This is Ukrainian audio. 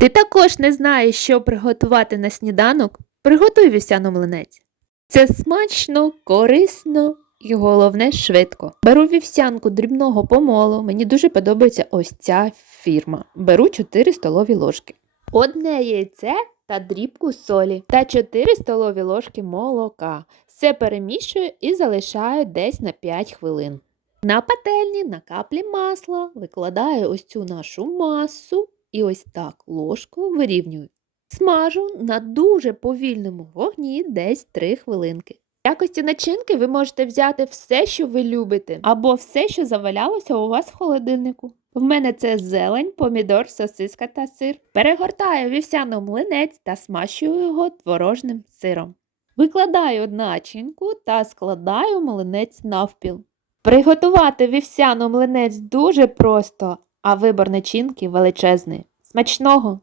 Ти також не знаєш, що приготувати на сніданок? Приготуй вівсяно млинець. Це смачно, корисно і головне швидко. Беру вівсянку дрібного помолу. Мені дуже подобається ось ця фірма. Беру 4 столові ложки. Одне яйце та дрібку солі та 4 столові ложки молока. Все перемішую і залишаю десь на 5 хвилин. На пательні на каплі масла викладаю ось цю нашу масу і ось так ложкою вирівнюю. Смажу на дуже повільному вогні десь 3 хвилинки. В якості начинки ви можете взяти все, що ви любите, або все, що завалялося у вас в холодильнику. В мене це зелень, помідор, сосиска та сир. Перегортаю вівсяно млинець та смащую його творожним сиром. Викладаю начинку та складаю млинець навпіл. Приготувати вівсяно млинець дуже просто, а вибор начинки величезний. Смачного!